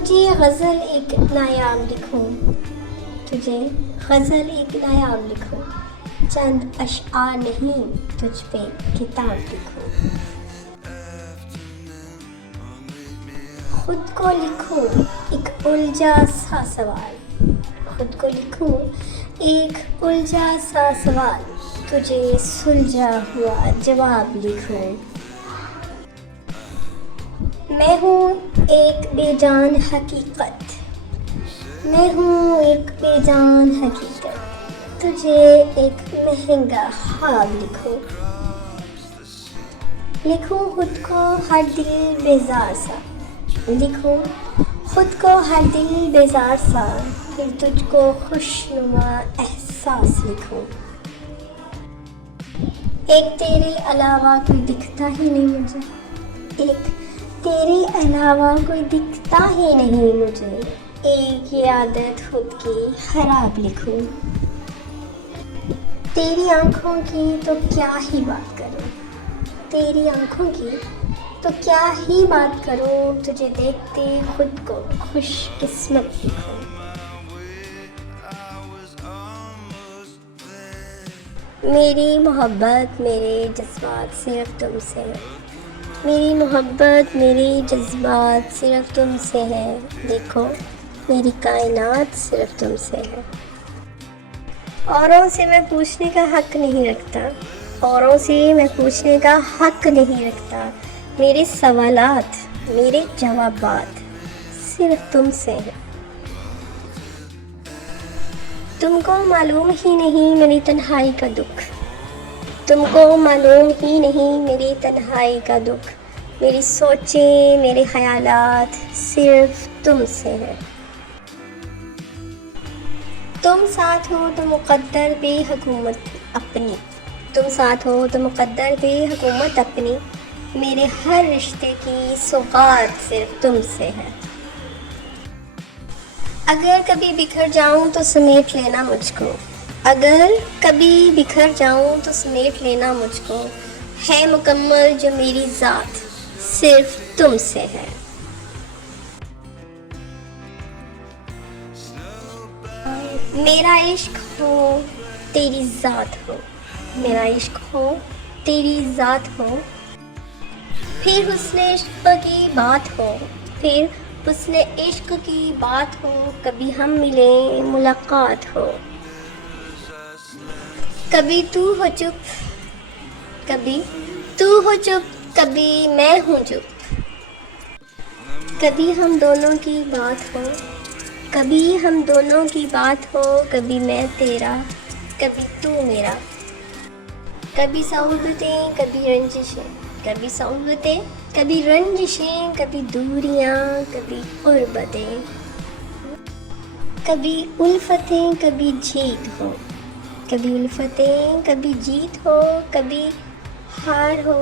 तुझे गज़ल एक नायाब लिखूं, तुझे गज़ल एक नायाब लिखूं, चंद अशआर नहीं तुझ पे किताब लिखूं। खुद को लिखूं एक उलझा सा सवाल, खुद को लिखूं एक उलझा सा सवाल, तुझे सुलझा हुआ जवाब लिखूं। मैं हूँ एक बेजान हकीकत, मैं हूँ एक बेजान हकीकत, तुझे एक महंगा ख्वाब लिखूं। लिखूं खुद को हर दिल बेजार सा, लिखूं खुद को हर दिल बेजार सा, फिर तुझको खुशनुमा एहसास लिखूं। एक तेरे अलावा कोई दिखता ही नहीं मुझे, एक तेरे अलावा कोई दिखता ही नहीं मुझे, एक ये आदत खुद की खराब लिखूं। तेरी आंखों की तो क्या ही बात करूं, तेरी आंखों की तो क्या ही बात करूं, तुझे देखते खुद को खुशकिस्मत लिखूं। मेरी मोहब्बत मेरे जज्बात सिर्फ तुमसे है, मेरी मोहब्बत मेरी जज्बात सिर्फ तुमसे है, देखो मेरी कायनात सिर्फ तुमसे है। औरों से मैं पूछने का हक नहीं रखता, औरों से मैं पूछने का हक नहीं रखता, मेरे सवालात मेरे जवाबात सिर्फ तुमसे हैं। तुमको मालूम ही नहीं मेरी तन्हाई का दुख, तुमको मालूम ही नहीं मेरी तन्हाई का दुख, मेरी सोचें मेरे ख्यालात सिर्फ तुमसे हैं। तुम साथ हो तो मुक़द्दर पे हुकूमत अपनी, तुम साथ हो तो मुक़द्दर पे हुकूमत अपनी, मेरे हर रिश्ते की सौगात सिर्फ तुमसे है। अगर कभी बिखर जाऊं तो समेट लेना मुझको, अगर कभी बिखर जाऊं तो समेट लेना मुझको, है मुकम्मल जो मेरी ज़ात सिर्फ तुमसे है। मेरा इश्क हो तेरी ज़ात हो, मेरा इश्क हो तेरी ज़ात हो, फिर हुस्ने इश्क की बात हो, फिर हुस्ने इश्क की बात हो, कभी हम मिले मुलाकात हो। कभी तू हो चुप, कभी तू हो चुप, कभी मैं हूँ चुप, कभी हम दोनों की बात हो, कभी हम दोनों की बात हो, कभी मैं तेरा कभी तू मेरा, कभी सहूलतें कभी रंजिशें, कभी सहूलतें कभी रंजिशें, कभी दूरियां कभी गुर्बतें, कभी उल्फतें कभी जीत हो, कभी उल्फतें कभी जीत हो, कभी हार हो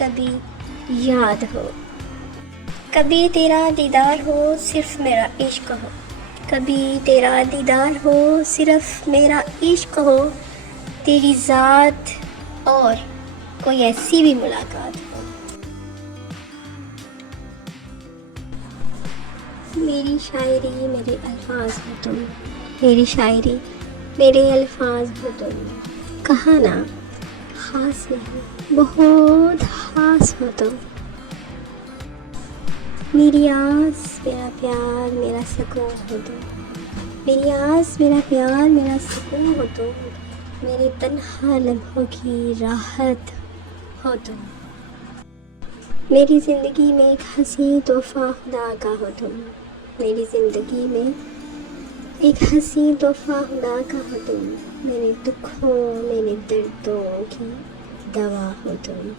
कभी याद हो, कभी तेरा दीदार हो सिर्फ मेरा इश्क हो, कभी तेरा दीदार हो सिर्फ मेरा इश्क हो, तेरी ज़ात और कोई ऐसी भी मुलाकात हो। मेरी शायरी मेरे अल्फाज हो तुम, मेरी शायरी मेरे अल्फाज हो तुम, कहा ना ख़ास नहीं बहुत ख़ास हो तुम। मेरी आस मेरा प्यार मेरा सुकून हो तुम, मेरी आस मेरा प्यार मेरा सुकून हो तुम, मेरे तन्हा लम्हों की राहत हो तुम। मेरी ज़िंदगी में एक हंसी तोहफ़ा खुदा का हो तुम, मेरी ज़िंदगी में एक हंसी तोहफ़ा खुदा का हो तुम, मेरे दुखों मेरे दर्दों की दवा हो तुम।